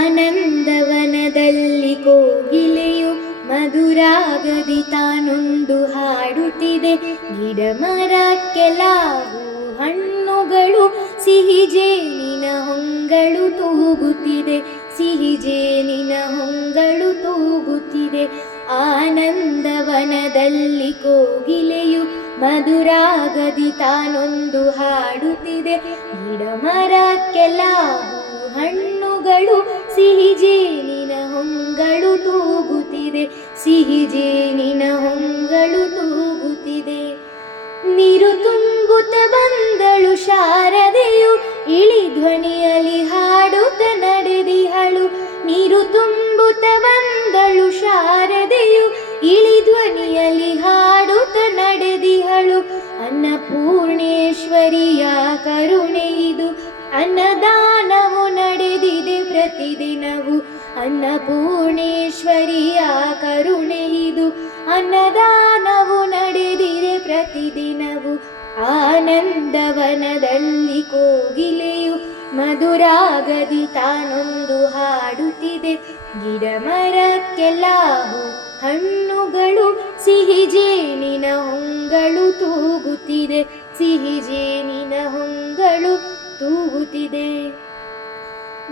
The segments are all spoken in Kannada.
ಆನಂದವನದಲ್ಲಿ ಕೋಗಿಲೆಯು ಮಧುರಾಗದಿ ತಾನೊಂದು ಹಾಡುತ್ತಿದೆ. ಗಿಡ ಕೆಲವು ಹಣ್ಣುಗಳು ಸಿಹಿ ಜೇನಿನ ಹೊಂಗಳು ತೂಗುತ್ತಿದೆ. ಸಿಹಿ ಜೇನಿನ ಹೊಂಗಳು ತೂಗುತ್ತಿದೆ. ಆನಂದವನದಲ್ಲಿ ಕೋಗಿಲೆಯು ಮಧುರಾಗದಿ ತಾನೊಂದು ಹಾಡುತ್ತಿದೆ. ಗಿಡ ಕೆಲವು ಹಣ್ಣುಗಳು ಸಿಹಿ ಜೇನಿನ ಹೊಂಗಳು ತೂಗುತ್ತಿದೆ. ಸಿಹಿ ಜೇನಿನ ಹೊಂಗಳು ತೂಗುತ್ತಿದೆ. ನೀರು ತುಂಬುತ್ತ ಬಂದಳು ಶಾರದೆಯು. ಇಳಿ ಧ್ವನಿಯಲ್ಲಿ ಹಾಡುತ್ತ ನಡೆದಿಹಳು. ನೀರು ತುಂಬುತ್ತ ಬಂದಳು ಶಾರದೆಯು. ಇಳಿ ಧ್ವನಿಯಲ್ಲಿ ಹಾಡುತ್ತ ನಡೆದಿಹಳು. ಅನ್ನಪೂರ್ಣೇಶ್ವರಿಯ ಪ್ರತಿದಿನವು ಅನ್ನಪೂರ್ಣೇಶ್ವರಿಯ ಕರುಣೆ ಇದು. ಅನ್ನದಾನವು ನಡೆದಿದೆ ಪ್ರತಿದಿನವು. ಆನಂದವನದಲ್ಲಿ ಕೋಗಿಲೆಯು ಮಧುರಾಗದಿ ತಾನೊಂದು ಹಾಡುತ್ತಿದೆ. ಗಿಡ ಮರಕ್ಕೆಲ್ಲಾವು ಹಣ್ಣುಗಳು ಸಿಹಿ ಜೇನಿನ ಹೊಂಗಳು ತೂಗುತ್ತಿದೆ. ಸಿಹಿ ಜೇನಿನ ಹೊಂಗಳು ತೂಗುತ್ತಿದೆ.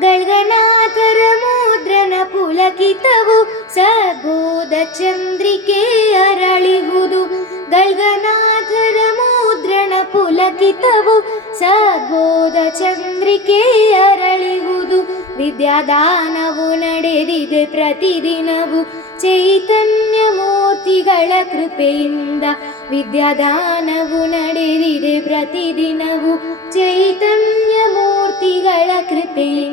ಗಳ್ಗನಾಥರ ಮೂದ್ರನ ಪುಲಕಿತವು ಸಗೋದ ಚಂದ್ರಿಕೆ ಅರಳಿಹುದು. ಗಳ್ಗನಾಥರ ಮುದ್ರಣ ಪುಲಕಿತವು ಸಗೋದ ಚಂದ್ರಿಕೆ ಅರಳಿಹುದು. ವಿದ್ಯಾದಾನವು ನಡೆದಿದೆ ಪ್ರತಿದಿನವು. ಚೈತನ್ಯ ಮೂರ್ತಿಗಳ ಕೃಪೆಯಿಂದ ವಿದ್ಯಾದಾನವು ನಡೆದಿದೆ ಪ್ರತಿದಿನವು. ಚೈತನ್ಯ ಮೂರ್ತಿಗಳ ಕೃಪೆಯಿಂದ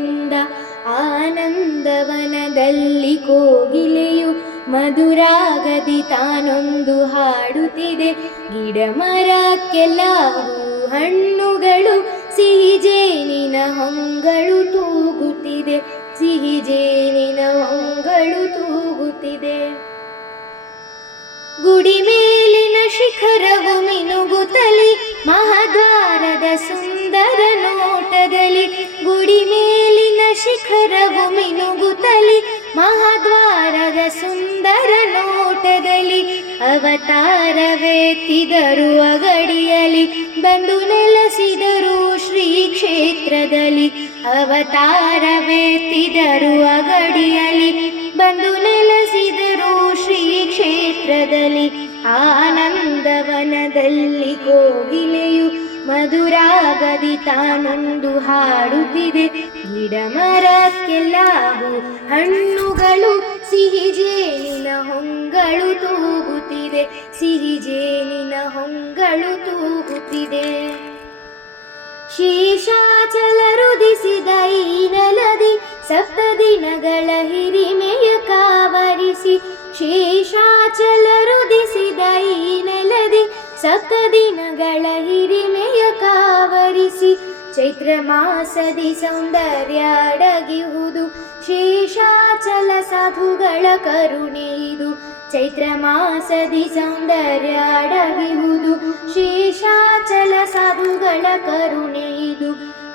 ಮಧುರಾಗದಿ ತಾನೊಂದು ಹಾಡುತ್ತಿದೆ. ಗಿಡ ಮರಕ್ಕೆಲ್ಲಾವು ಹಣ್ಣುಗಳು, ಸಿಹಿ ಜೇನಿನ ಹೊಂಗಳು ತೂಗುತ್ತಿದೆ. ಸಿಹಿ ಜೇನಿನ ಹೊಂಗಳು ತೂಗುತ್ತಿದೆ. ಗುಡಿ ಮೇಲಿನ ಶಿಖರವು ಮಿನುಗುತ್ತಲಿ, ಮಹದ್ವಾರದ ಸುಂದರ ನೋಟದಲ್ಲಿ. ಗುಡಿ ಮೇಲಿನ ಶಿಖರವು ಮಿನುಗುತ್ತಲಿ, ಮಹದ್ವಾರದ ಸುಂದರ ಅವತಾರವೆತ್ತಿದರು ಅಗಡಿಯಲಿ ಬಂದು ನೆಲೆಸಿದರು ಶ್ರೀ ಕ್ಷೇತ್ರದಲ್ಲಿ ಅವತಾರವೆತ್ತಿದರು ಅಗಡಿಯಲಿ ಬಂದು ನೆಲೆಸಿದರು ಶ್ರೀ ಕ್ಷೇತ್ರದಲ್ಲಿ ಆನಂದವನದಲ್ಲಿ ಕೋಗಿಲೆಯು ಮಧುರಾಗದಿ ತಾನೊಂದು ಹಾಡುತ್ತಿದೆ. ಗಿಡ ಮರಕ್ಕೆಲ್ಲಾವು ಹಣ್ಣುಗಳು ಸಿಹಿ ಜೇನಿನ ಹೊಂಗಳು ಸಿಹಿ ಜೇನಿನ ಹೊಂಗಳು ತೂಗುತ್ತಿದೆ. ಶೀಶಾಚಲ ರುದಿಸಿದ ಈ ನೆಲದಿ ಸಪ್ತ ದಿನಗಳ ಹಿರಿಮೆಯ ಕಾವರಿಸಿ. ಶೇಷಾಚಲ ರುದಿಸಿದ ಈ ನೆಲದಿ ಸಪ್ತ ದಿನಗಳ ಹಿರಿಮೆಯ ಕಾವರಿಸಿ. ಚೈತ್ರ ಮಾಸದಿ ಸೌಂದರ್ಯ ಅಡಗಿಹುದು. ಶೇಷಾಚಲ ಸಾಧುಗಳ ಕರುಣೆ ಇದು. ಚೈತ್ರ ಮಾಸದಿ ಸೌಂದರ್ಯ ಅಡಗಿಹುದು ಶೇಷಾಚಲ ಸಾಧುಗಳ ಕರುಣೆ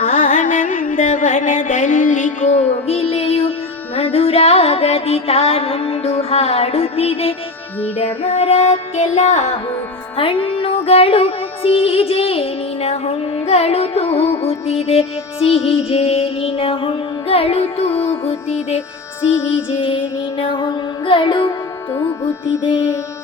ಆನಂದವನದಲ್ಲಿ ಕೋಗಿಲೆಯು ಮಧುರಾಗದಿ ತಾನೊಂದು ಹಾಡುತ್ತಿದೆ. ಗಿಡ ಮರಕ್ಕೆಲ್ಲಾವು ಹಣ್ಣುಗಳು, ಸಿಹಿಜೇನಿನ ಹೊಂಗಳು ತೂಗುತ್ತಿದೆ. ಸಿಹಿಜೇನಿನ ಹೊಂಗಳು ತೂಗುತ್ತಿದೆ. ಸಿಹಿ ಜೇನಿನ ಹೊಂಗಳು ತೂಗುತ್ತಿದೆ